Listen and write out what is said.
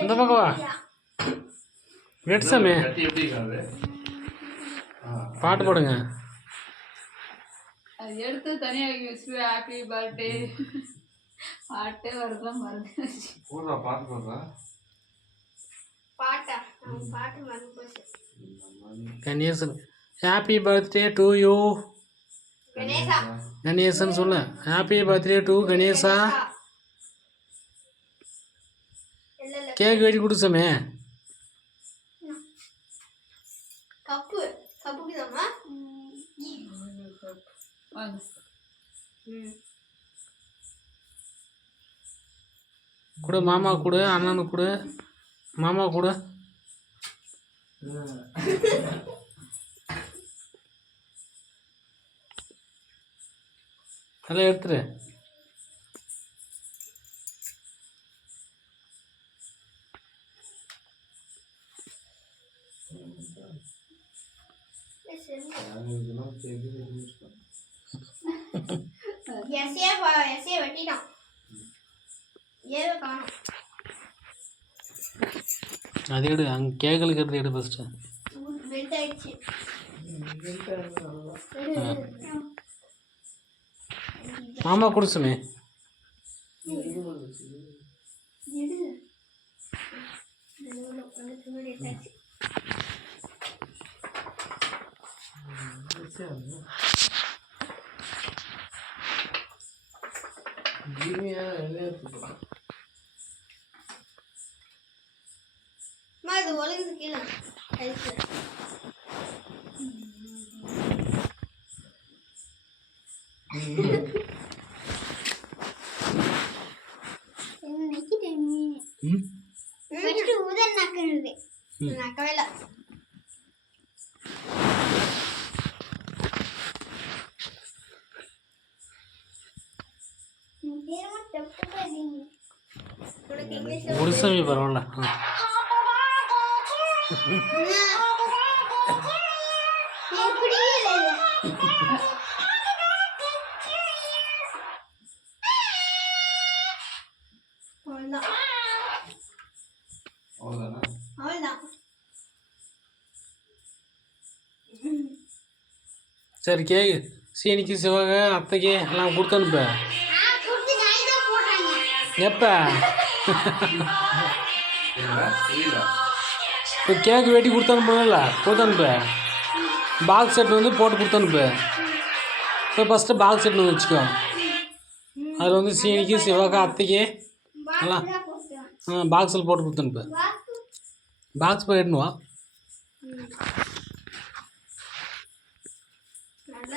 இந்த பக்கம் வா. வெட்சமே பாட்டு போடுங்க. அது எடுத்து தனியாக வச்சு ஹாப்பி பர்த்டே பாட்டே வரலாம் மறந்து போடுறா பாட்டு போடுறா. பாட்டா பாட்டு மறந்து போச்சு. Ganesan happy birthday to you. கணேசா கணேசன் சொல்லு. ஹாப்பி பர்த்டே டு கணேசா. கேக் வெட்டி கொடுசமே. கப்புக்கு தாமா கொடு மாமா கொடு, அண்ணனுக்கு கொடு, மாமா கொடு. அதெல்லாம் எடுத்துரு. எஸ்ஏ வெட்டிட்டான். ஏதோ காணும். அது எடு. அங்கே கேக்களுக்கு எடுத்து எடு ஃபஸ்ட்டு. வெல்ட் ஆயிடுச்சு. மாமா குடிச்சுமே. அது ஒழுங்கு கீழே நக்கவேல குடிசமே பரவாயில்ல. சரி கேக்கு சீனிக்கு சிவக அத்தைக்கு எல்லாம் கொடுத்து அனுப்பு. எப்போ இப்போ கேக்கு வெட்டி கொடுத்து அனுப்புங்கல்ல, கொடுத்து அனுப்பு. பாக்ஸ் செட் வந்து போட்டு கொடுத்து அனுப்பு. இப்போ ஃபஸ்ட்டு பாக்ஸ் செட் வந்து வச்சுக்கோ. அதில் வந்து சீனிக்கு சிவக அத்தைக்கு எல்லாம் பாக்ஸில் போட்டு கொடுத்து அனுப்பு. பாக்ஸ் போய் எடுணுவா.